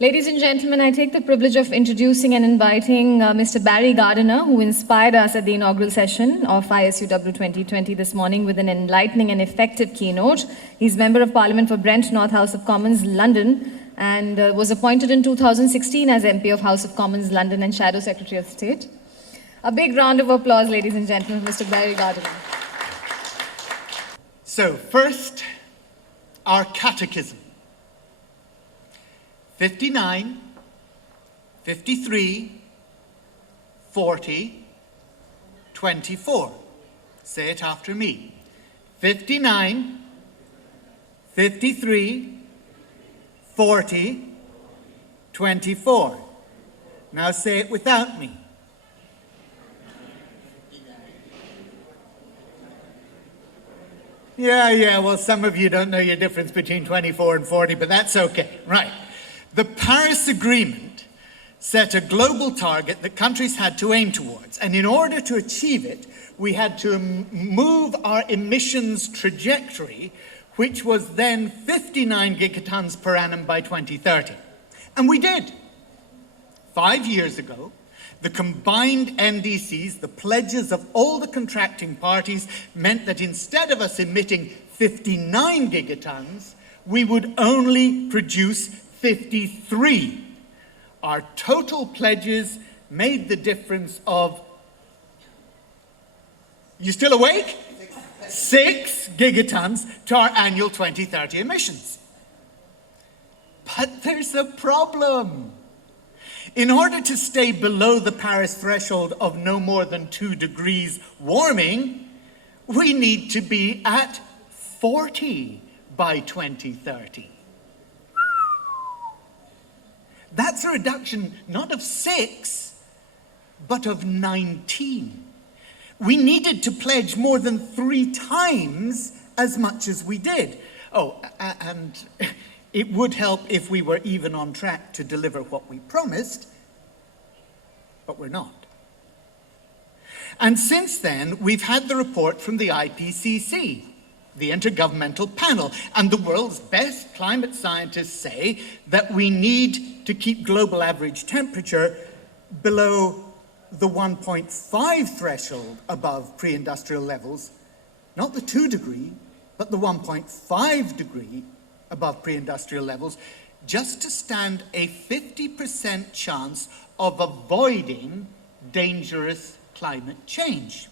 Ladies and gentlemen, I take the privilege of introducing and inviting Mr. Barry Gardiner, who inspired us at the inaugural session of ISUW 2020 this morning with an enlightening and effective keynote. He's Member of Parliament for Brent North, House of Commons, London, and was appointed in 2016 as MP of House of Commons, London, and Shadow Secretary of State. A big round of applause, ladies and gentlemen, for Mr. Barry Gardiner. So first, our catechism. 59, 53, 40, 24. Say it after me. 59, 53, 40, 24. Now say it without me. Yeah, well, some of you don't know your difference between 24 and 40, but that's okay. Right. The Paris Agreement set a global target that countries had to aim towards, and in order to achieve it, we had to move our emissions trajectory, which was then 59 gigatons per annum by 2030. And we did. 5 years ago, the combined NDCs, the pledges of all the contracting parties, meant that instead of us emitting 59 gigatons, we would only produce 53. Our total pledges made the difference of, you still awake? 6 gigatons to our annual 2030 emissions. But there's a problem. In order to stay below the Paris threshold of no more than 2 degrees warming, we need to be at 40 by 2030. That's a reduction not of 6, but of 19. We needed to pledge more than 3 times as much as we did. Oh, and it would help if we were even on track to deliver what we promised, but we're not. And since then, we've had the report from the IPCC, the Intergovernmental Panel, and the world's best climate scientists say that we need to keep global average temperature below the 1.5 threshold above pre-industrial levels, not the 2 degree, but the 1.5 degree above pre-industrial levels, just to stand a 50% chance of avoiding dangerous climate change.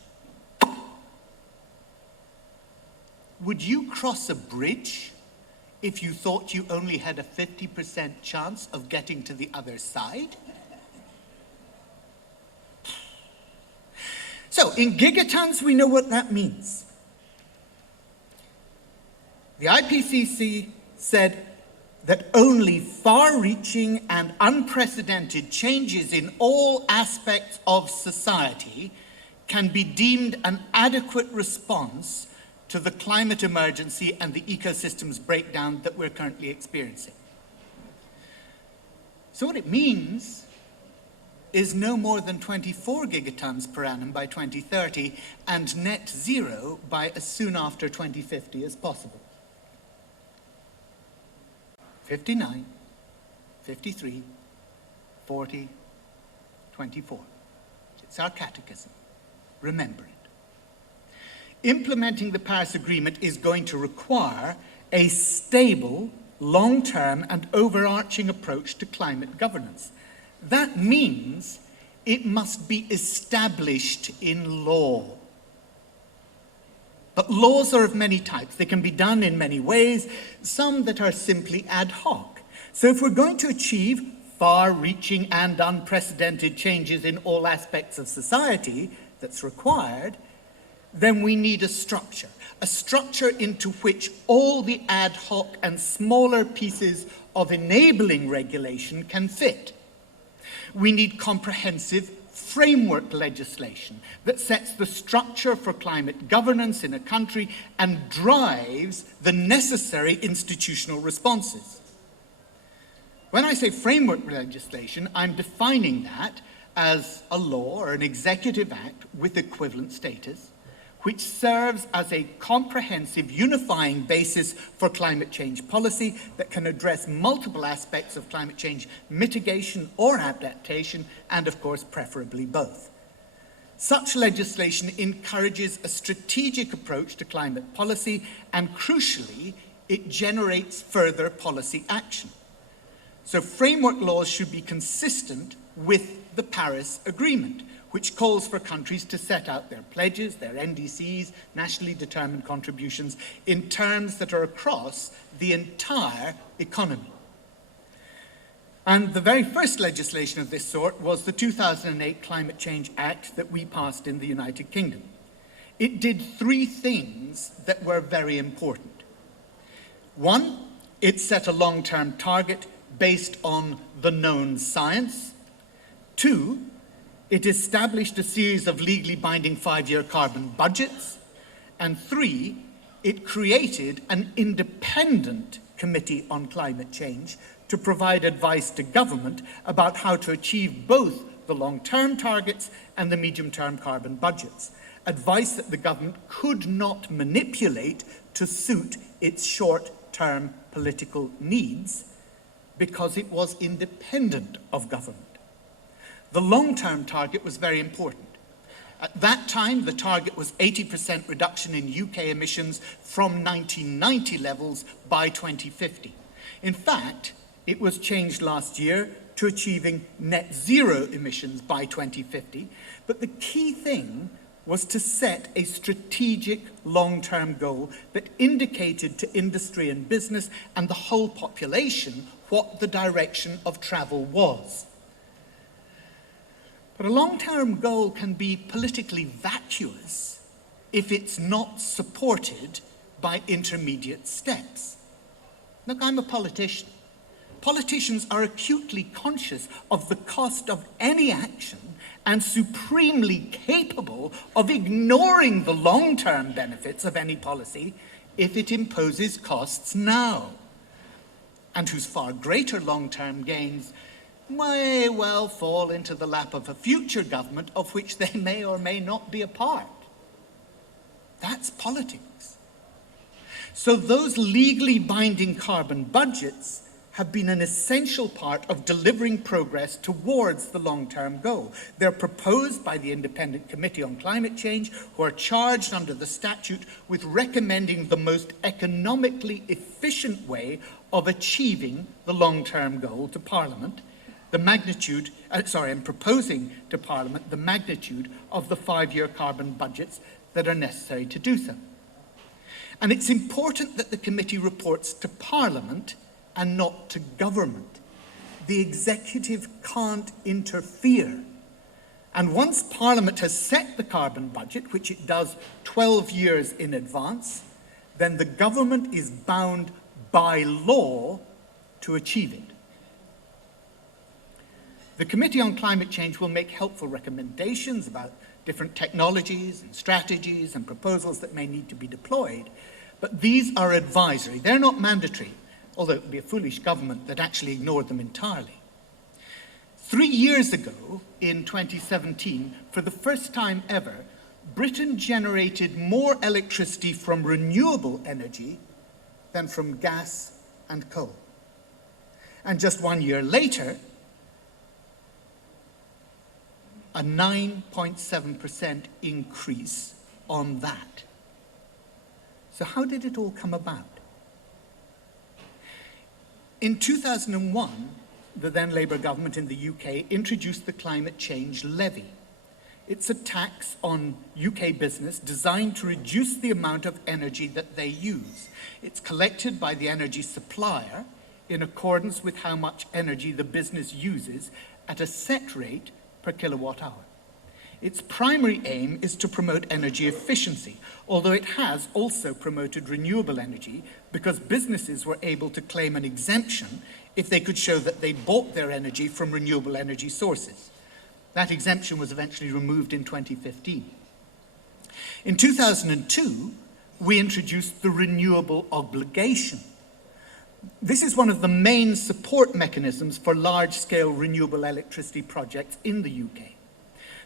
Would you cross a bridge if you thought you only had a 50% chance of getting to the other side? So, in gigatons, we know what that means. The IPCC said that only far-reaching and unprecedented changes in all aspects of society can be deemed an adequate response to the climate emergency and the ecosystems breakdown that we're currently experiencing. So what it means is no more than 24 gigatons per annum by 2030 and net zero by as soon after 2050 as possible. 59, 53, 40, 24. It's our catechism. Remember it. Implementing the Paris Agreement is going to require a stable, long-term and overarching approach to climate governance. That means it must be established in law. But laws are of many types. They can be done in many ways, some that are simply ad hoc. So if we're going to achieve far-reaching and unprecedented changes in all aspects of society that's required, then we need a structure into which all the ad hoc and smaller pieces of enabling regulation can fit. We need comprehensive framework legislation that sets the structure for climate governance in a country and drives the necessary institutional responses. When I say framework legislation, I'm defining that as a law or an executive act with equivalent status, which serves as a comprehensive, unifying basis for climate change policy that can address multiple aspects of climate change mitigation or adaptation, and of course, preferably both. Such legislation encourages a strategic approach to climate policy, and crucially, it generates further policy action. So framework laws should be consistent with the Paris Agreement, which calls for countries to set out their pledges, their NDCs, nationally determined contributions, in terms that are across the entire economy. And the very first legislation of this sort was the 2008 Climate Change Act that we passed in the United Kingdom. It did three things that were very important. One, it set a long-term target based on the known science. Two, it established a series of legally binding 5-year carbon budgets. And three, it created an independent committee on climate change to provide advice to government about how to achieve both the long-term targets and the medium-term carbon budgets. Advice that the government could not manipulate to suit its short-term political needs because it was independent of government. The long-term target was very important. At that time, the target was 80% reduction in UK emissions from 1990 levels by 2050. In fact, it was changed last year to achieving net zero emissions by 2050. But the key thing was to set a strategic long-term goal that indicated to industry and business and the whole population what the direction of travel was. But a long-term goal can be politically vacuous if it's not supported by intermediate steps. Look, I'm a politician. Politicians are acutely conscious of the cost of any action and supremely capable of ignoring the long-term benefits of any policy if it imposes costs now, and whose far greater long-term gains may well fall into the lap of a future government of which they may or may not be a part. That's politics. So those legally binding carbon budgets have been an essential part of delivering progress towards the long-term goal. They're proposed by the Independent Committee on Climate Change, who are charged under the statute with recommending the most economically efficient way of achieving the long-term goal to Parliament, and proposing to Parliament the magnitude of the 5-year carbon budgets that are necessary to do so. And it's important that the committee reports to Parliament and not to government. The executive can't interfere. And once Parliament has set the carbon budget, which it does 12 years in advance, then the government is bound by law to achieve it. The Committee on Climate Change will make helpful recommendations about different technologies and strategies and proposals that may need to be deployed, but these are advisory. They're not mandatory, although it would be a foolish government that actually ignored them entirely. 3 years ago, in 2017, for the first time ever, Britain generated more electricity from renewable energy than from gas and coal. And just 1 year later, a 9.7% increase on that. So how did it all come about? In 2001, the then Labour government in the UK introduced the Climate Change Levy. It's a tax on UK business designed to reduce the amount of energy that they use. It's collected by the energy supplier in accordance with how much energy the business uses at a set rate per kilowatt hour. Its primary aim is to promote energy efficiency, although it has also promoted renewable energy because businesses were able to claim an exemption if they could show that they bought their energy from renewable energy sources. That exemption was eventually removed in 2015. In 2002, we introduced the renewable obligation. This is one of the main support mechanisms for large-scale renewable electricity projects in the UK.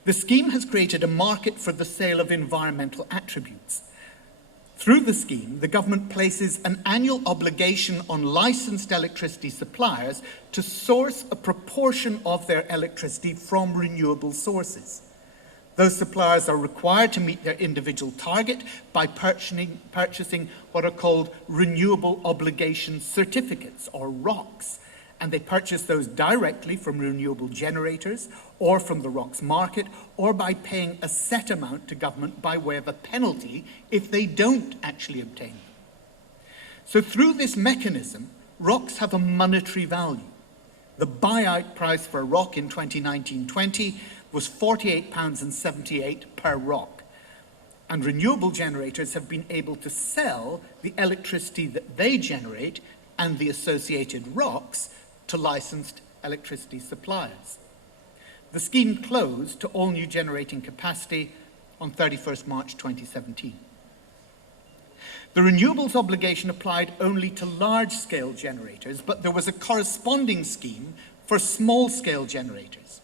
The scheme has created a market for the sale of environmental attributes. Through the scheme, the government places an annual obligation on licensed electricity suppliers to source a proportion of their electricity from renewable sources. Those suppliers are required to meet their individual target by purchasing what are called renewable obligation certificates, or ROCs, and they purchase those directly from renewable generators or from the ROCs market, or by paying a set amount to government by way of a penalty if they don't actually obtain them. So through this mechanism, ROCs have a monetary value. The buyout price for a ROC in 2019-20 was £48.78 per ROC. And renewable generators have been able to sell the electricity that they generate and the associated ROCs to licensed electricity suppliers. The scheme closed to all new generating capacity on 31st March 2017. The renewables obligation applied only to large-scale generators, but there was a corresponding scheme for small-scale generators.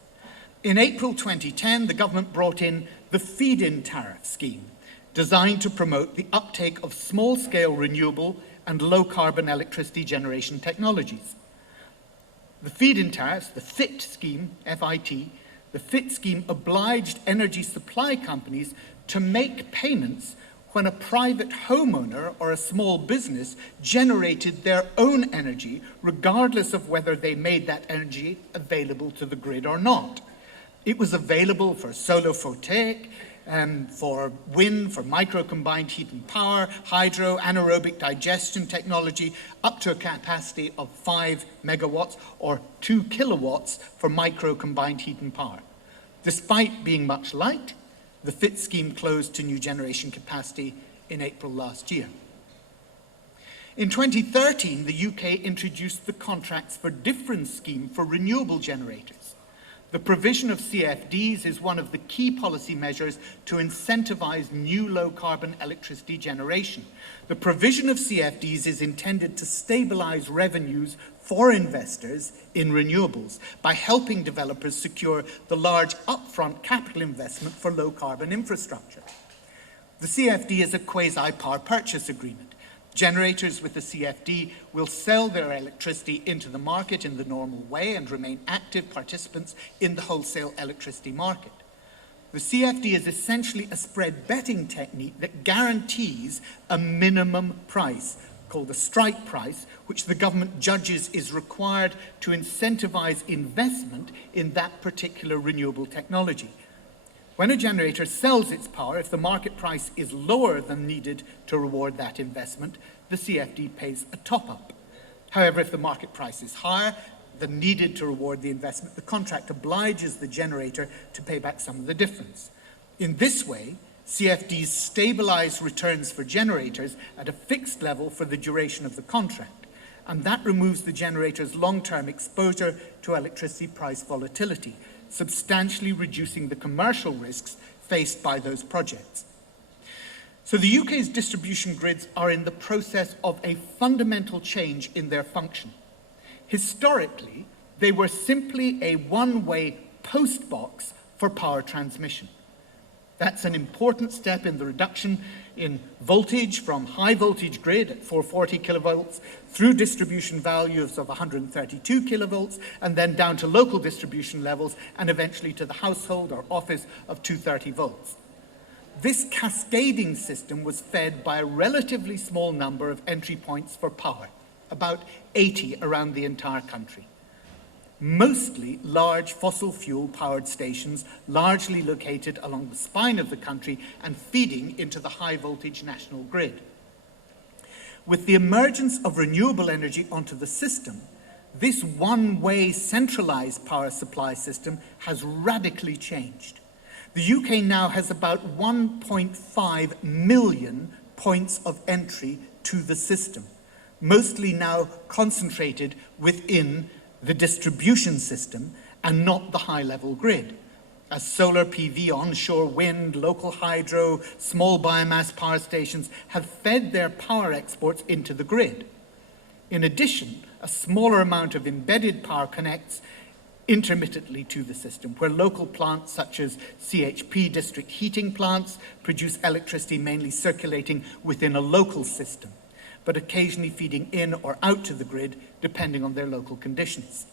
In April 2010, the government brought in the feed-in tariff scheme, designed to promote the uptake of small-scale renewable and low-carbon electricity generation technologies. The feed-in tariffs, the FIT scheme, F-I-T, the FIT scheme obliged energy supply companies to make payments when a private homeowner or a small business generated their own energy, regardless of whether they made that energy available to the grid or not. It was available for solar photovoltaic, for wind, for micro-combined heat and power, hydro, anaerobic digestion technology, up to a capacity of 5 megawatts or 2 kilowatts for micro-combined heat and power. Despite being much liked, the FIT scheme closed to new generation capacity in April last year. In 2013, the UK introduced the Contracts for Difference scheme for renewable generators. The provision of CFDs is one of the key policy measures to incentivise new low-carbon electricity generation. The provision of CFDs is intended to stabilise revenues for investors in renewables by helping developers secure the large upfront capital investment for low-carbon infrastructure. The CFD is a quasi-power purchase agreement. Generators with the CFD will sell their electricity into the market in the normal way and remain active participants in the wholesale electricity market. The CFD is essentially a spread betting technique that guarantees a minimum price, called a strike price, which the government judges is required to incentivise investment in that particular renewable technology. When a generator sells its power, if the market price is lower than needed to reward that investment, the CFD pays a top-up. However, if the market price is higher than needed to reward the investment, the contract obliges the generator to pay back some of the difference. In this way, CFDs stabilise returns for generators at a fixed level for the duration of the contract, and that removes the generator's long-term exposure to electricity price volatility, substantially reducing the commercial risks faced by those projects. So the UK's distribution grids are in the process of a fundamental change in their function. Historically, they were simply a one-way post box for power transmission. That's an important step in the reduction in voltage from high voltage grid at 440 kilovolts through distribution values of 132 kilovolts and then down to local distribution levels and eventually to the household or office of 230 volts. This cascading system was fed by a relatively small number of entry points for power, about 80 around the entire country. Mostly large fossil fuel powered stations, largely located along the spine of the country and feeding into the high voltage national grid. With the emergence of renewable energy onto the system, this one-way centralized power supply system has radically changed. The UK now has about 1.5 million points of entry to the system, mostly now concentrated within the distribution system and not the high-level grid, as solar PV, onshore wind, local hydro, small biomass power stations have fed their power exports into the grid. In addition, a smaller amount of embedded power connects intermittently to the system, where local plants such as CHP district heating plants produce electricity mainly circulating within a local system, but occasionally feeding in or out to the grid depending on their local conditions.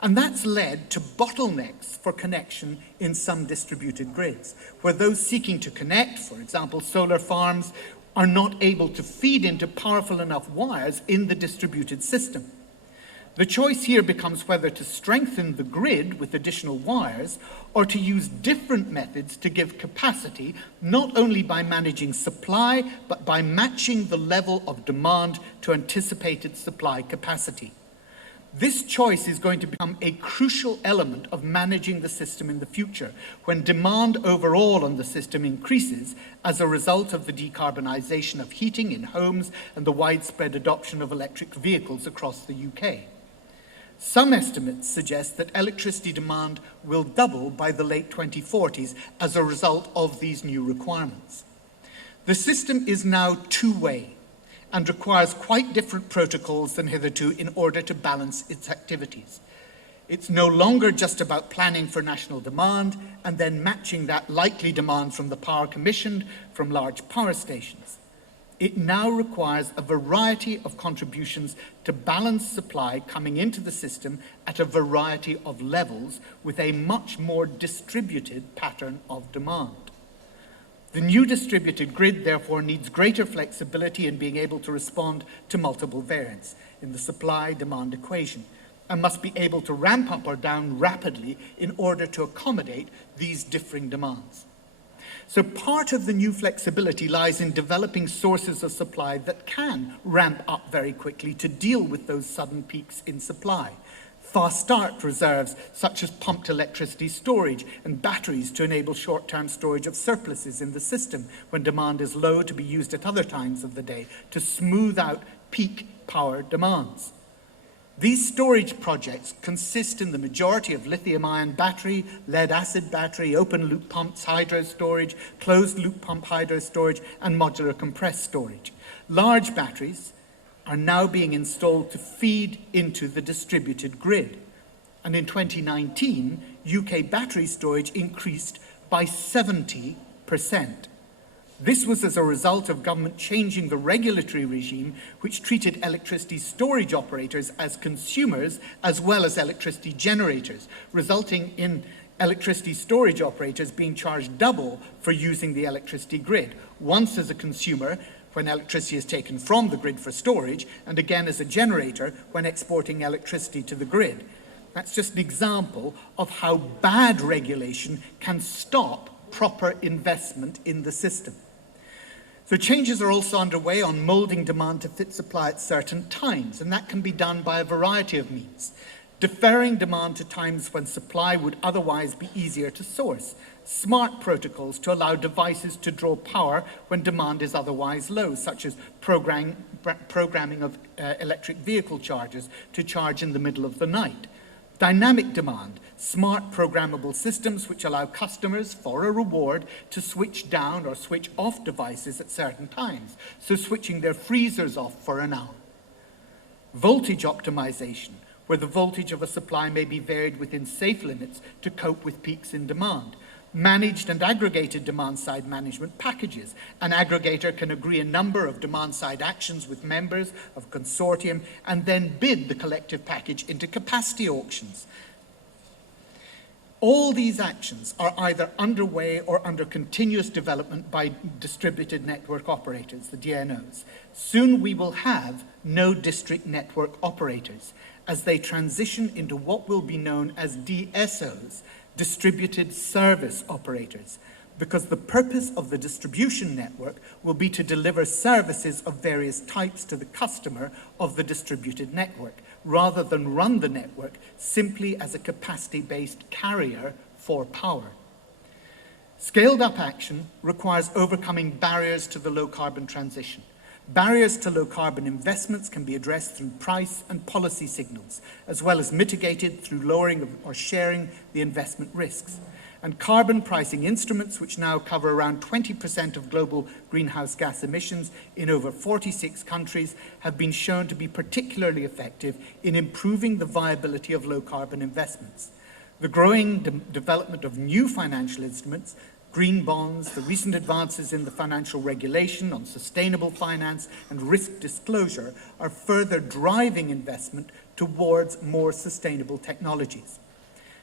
And that's led to bottlenecks for connection in some distributed grids, where those seeking to connect, for example, solar farms, are not able to feed into powerful enough wires in the distributed system. The choice here becomes whether to strengthen the grid with additional wires or to use different methods to give capacity, not only by managing supply, but by matching the level of demand to anticipated supply capacity. This choice is going to become a crucial element of managing the system in the future, when demand overall on the system increases as a result of the decarbonisation of heating in homes and the widespread adoption of electric vehicles across the UK. Some estimates suggest that electricity demand will double by the late 2040s as a result of these new requirements. The system is now two-way and requires quite different protocols than hitherto in order to balance its activities. It's no longer just about planning for national demand and then matching that likely demand from the power commissioned from large power stations. It now requires a variety of contributions to balance supply coming into the system at a variety of levels with a much more distributed pattern of demand. The new distributed grid, therefore, needs greater flexibility in being able to respond to multiple variants in the supply-demand equation, and must be able to ramp up or down rapidly in order to accommodate these differing demands. So part of the new flexibility lies in developing sources of supply that can ramp up very quickly to deal with those sudden peaks in supply. Fast start reserves such as pumped electricity storage and batteries to enable short-term storage of surpluses in the system when demand is low to be used at other times of the day to smooth out peak power demands. These storage projects consist in the majority of lithium-ion battery, lead-acid battery, open-loop pumps, hydro storage, closed-loop pump hydro storage, and modular compressed storage. Large batteries are now being installed to feed into the distributed grid. And in 2019, UK battery storage increased by 70%. This was as a result of government changing the regulatory regime, which treated electricity storage operators as consumers as well as electricity generators, resulting in electricity storage operators being charged double for using the electricity grid, once as a consumer when electricity is taken from the grid for storage, and again as a generator when exporting electricity to the grid. That's just an example of how bad regulation can stop proper investment in the system. So changes are also underway on moulding demand to fit supply at certain times, and that can be done by a variety of means. Deferring demand to times when supply would otherwise be easier to source. Smart protocols to allow devices to draw power when demand is otherwise low, such as programming of electric vehicle chargers to charge in the middle of the night. Dynamic demand, smart programmable systems which allow customers, for a reward, to switch down or switch off devices at certain times, so switching their freezers off for an hour. Voltage optimization, where the voltage of a supply may be varied within safe limits to cope with peaks in demand. Managed and aggregated demand-side management packages. An aggregator can agree a number of demand-side actions with members of a consortium and then bid the collective package into capacity auctions. All these actions are either underway or under continuous development by distributed network operators, the DNOs. Soon we will have no district network operators as they transition into what will be known as DSOs, distributed service operators, because the purpose of the distribution network will be to deliver services of various types to the customer of the distributed network, rather than run the network simply as a capacity-based carrier for power. Scaled-up action requires overcoming barriers to the low-carbon transition. Barriers to low-carbon investments can be addressed through price and policy signals, as well as mitigated through lowering or sharing the investment risks. And carbon pricing instruments, which now cover around 20% of global greenhouse gas emissions in over 46 countries, have been shown to be particularly effective in improving the viability of low-carbon investments. The growing development of new financial instruments, green bonds, the recent advances in the financial regulation on sustainable finance and risk disclosure are further driving investment towards more sustainable technologies.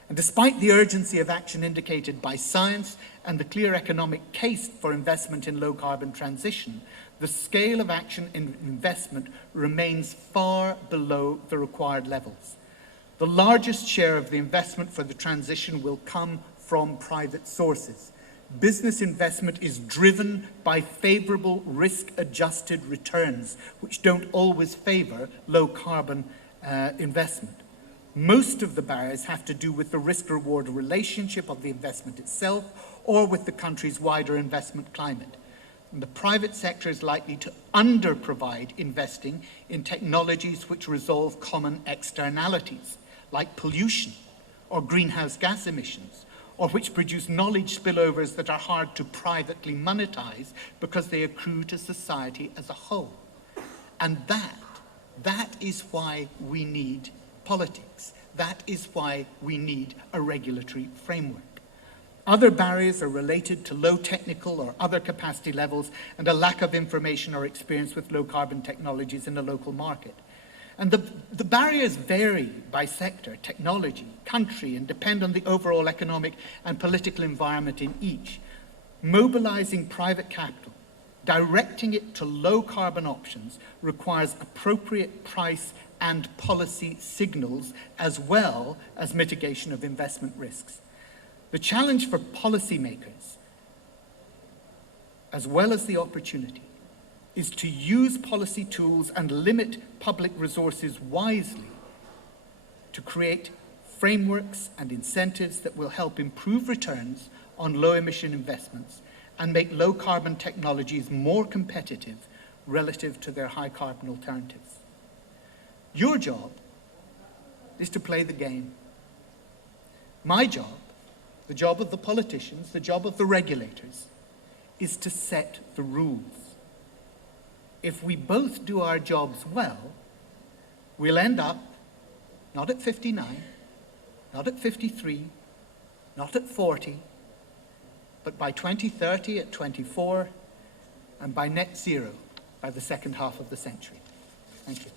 And despite the urgency of action indicated by science and the clear economic case for investment in low-carbon transition, the scale of action in investment remains far below the required levels. The largest share of the investment for the transition will come from private sources. Business investment is driven by favorable risk-adjusted returns, which don't always favor low-carbon investment. Most of the barriers have to do with the risk-reward relationship of the investment itself or with the country's wider investment climate. And the private sector is likely to under-provide investing in technologies which resolve common externalities, like pollution or greenhouse gas emissions, or which produce knowledge spillovers that are hard to privately monetize because they accrue to society as a whole. And that is why we need politics. That is why we need a regulatory framework. Other barriers are related to low technical or other capacity levels and a lack of information or experience with low-carbon technologies in the local market. And the barriers vary by sector, technology, country, and depend on the overall economic and political environment in each. Mobilizing private capital, directing it to low-carbon options requires appropriate price and policy signals as well as mitigation of investment risks. The challenge for policymakers, as well as the opportunity, is to use policy tools and limit public resources wisely to create frameworks and incentives that will help improve returns on low-emission investments and make low-carbon technologies more competitive relative to their high-carbon alternatives. Your job is to play the game. My job, the job of the politicians, the job of the regulators, is to set the rules. If we both do our jobs well, we'll end up not at 59, not at 53, not at 40, but by 2030 at 24, and by net zero by the second half of the century. Thank you.